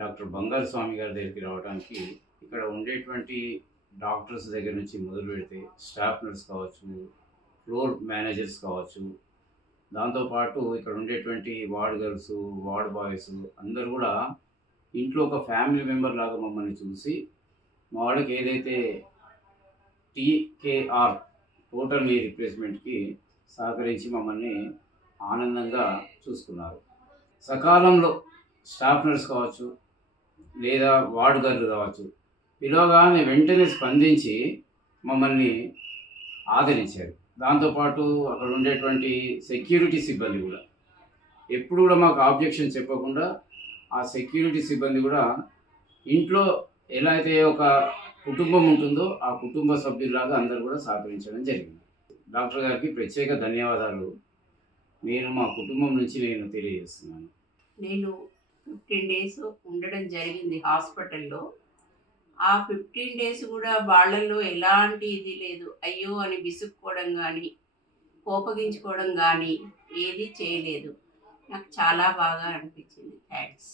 Doctor బంగారు స్వామి గారి దగ్గరికి రావడానికి ఇక్కడ ఉండేటువంటి డాక్టర్స్ దగ్గర నుంచి మొదలు పెడితే స్టాఫ్ నర్స్ కావచ్చు, ఫ్లోర్ మేనేజర్స్ కావచ్చు, దాంతోపాటు ఇక్కడ ఉండేటువంటి వార్డ్ గర్ల్స్, వార్డ్ బాయ్స్ అందరూ కూడా ఇంట్లో ఒక ఫ్యామిలీ మెంబర్ లాగా మమ్మల్ని చూసి మా వాళ్ళకి ఏదైతే టీకేఆర్ టోటల్ నీ రిప్లేస్మెంట్కి సహకరించి మమ్మల్ని ఆనందంగా చూసుకున్నారు. సకాలంలో స్టాఫ్ నర్స్ కావచ్చు లేదా వార్డ్ గర్ల్ కావచ్చు పిలవగానే వెంటనే స్పందించి మమ్మల్ని ఆదరించారు. దాంతోపాటు అక్కడ ఉండేటువంటి సెక్యూరిటీ సిబ్బంది కూడా ఎప్పుడు కూడా మాకు ఆబ్జెక్షన్ చెప్పకుండా ఆ సెక్యూరిటీ సిబ్బంది కూడా ఇంట్లో ఎలా అయితే ఒక కుటుంబం ఉంటుందో ఆ కుటుంబ సభ్యులాగా అందరూ కూడా సహకరించడం జరిగింది. డాక్టర్ గారికి ప్రత్యేక ధన్యవాదాలు నేను మా కుటుంబం నుంచి నేను తెలియజేస్తున్నాను. నేను 15 డేస్ ఉండడం జరిగింది హాస్పిటల్లో. ఆ 15 డేస్ కూడా వాళ్ళల్లో ఎలాంటి ఇది లేదు. అయ్యో అని విసుక్కోవడం గానీ, కోపగించుకోవడం గానీ ఏది చేయలేదు. నాకు చాలా బాగా అనిపించింది. థ్యాంక్స్.